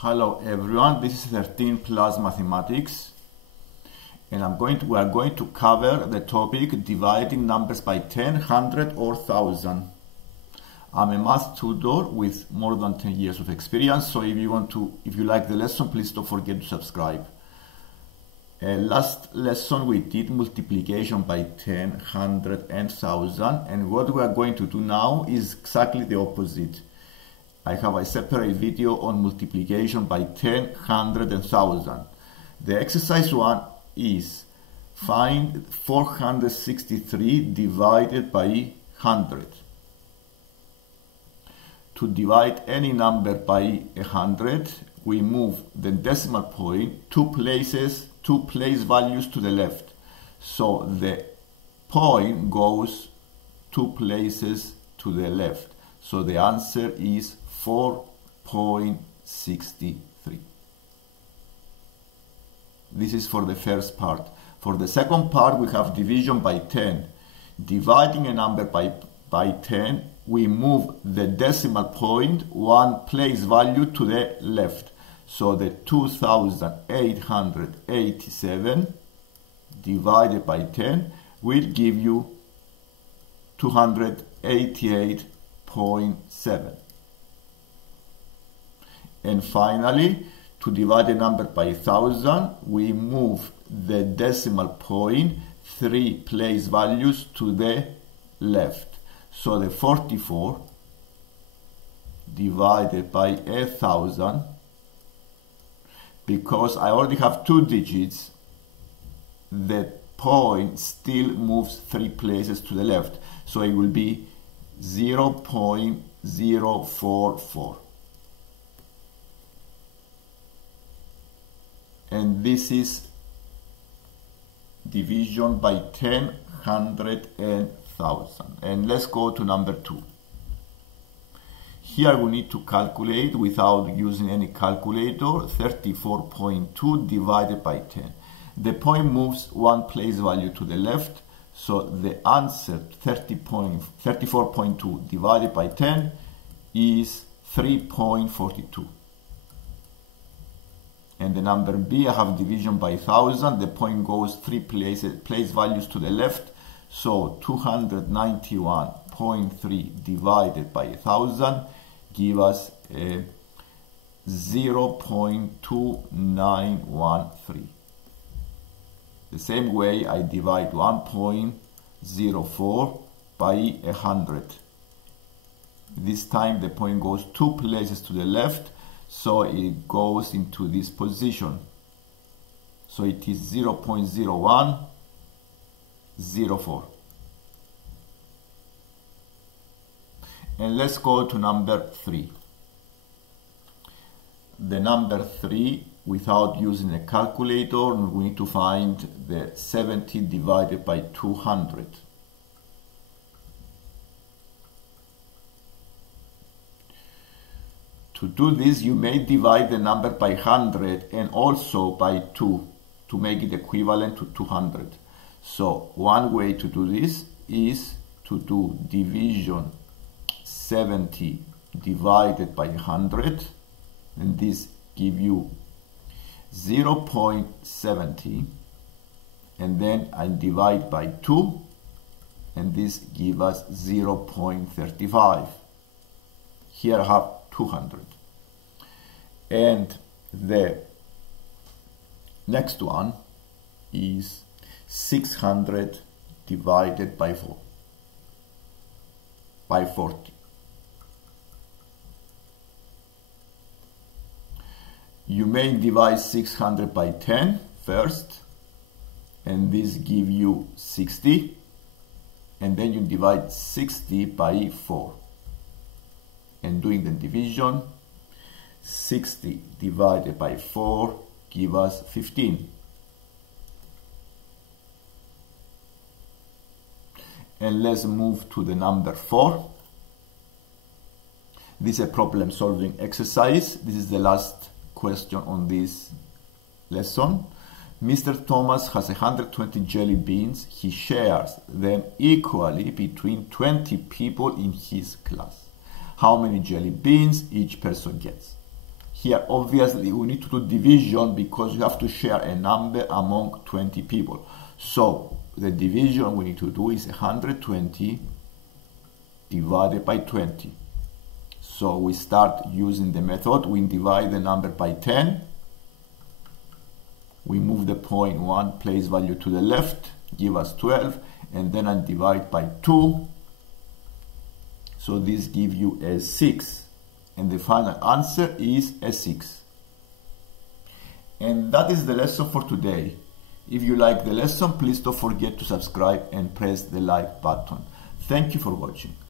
Hello everyone, this is 13 plus mathematics, and we are going to cover the topic dividing numbers by 10, 100 or 1000. I'm a math tutor with more than 10 years of experience, so if you like the lesson, please don't forget to subscribe. Last lesson we did multiplication by 10, 100 and 1000, and what we are going to do now is exactly the opposite. I have a separate video on multiplication by 10, 100 and 1000. The exercise one is find 463 divided by 100. To divide any number by 100, we move the decimal point two place values to the left. So the point goes 2 places to the left. So the answer is 4.63. This is for the first part. For the second part, we have division by 10. Dividing a number by 10, we move the decimal point one place value to the left. So the 2887 divided by 10 will give you 288.7. And finally, to divide a number by 1000, we move the decimal point 3 place values to the left. So the 44 divided by 1000, because I already have 2 digits, the point still moves 3 places to the left. So it will be 0.044. And this is division by 10, 100 and 1000. And let's go to number 2. Here we need to calculate without using any calculator. 34.2 divided by 10. The point moves 1 place value to the left, so the answer 34.2 divided by 10 is 3.42. And the number B, I have division by 1000. The point goes 3 place values to the left, so 291.3 divided by 1000 give us 0.2913. The same way I divide 1.04 by 100. This time the point goes 2 places to the left, so it goes into this position. So it is 0.0104. And let's go to number 3. The number 3, without using a calculator, we need to find the 70 divided by 200. To do this, you may divide the number by 100 and also by 2 to make it equivalent to 200. So one way to do this is to do division 70 divided by 100, and this give you 0.70, and then I divide by 2, and this give us 0.35. Here I have 200. And the next one is 600 divided by 40. You may divide 600 by 10 first, and this give you 60, and then you divide 60 by 4. And doing the division, 60 divided by 4 give us 15. And let's move to the number 4. This is a problem solving exercise. This is the last question on this lesson. Mr. Thomas has 120 jelly beans. He shares them equally between 20 people in his class. How many jelly beans each person gets? Here obviously we need to do division because we have to share a number among 20 people. So the division we need to do is 120 divided by 20. So we start using the method. We divide the number by 10. We move the point 1 place value to the left, give us 12, and then I divide by 2. So this gives you a 6. And the final answer is a 6. And that is the lesson for today. If you like the lesson, please don't forget to subscribe and press the like button. Thank you for watching.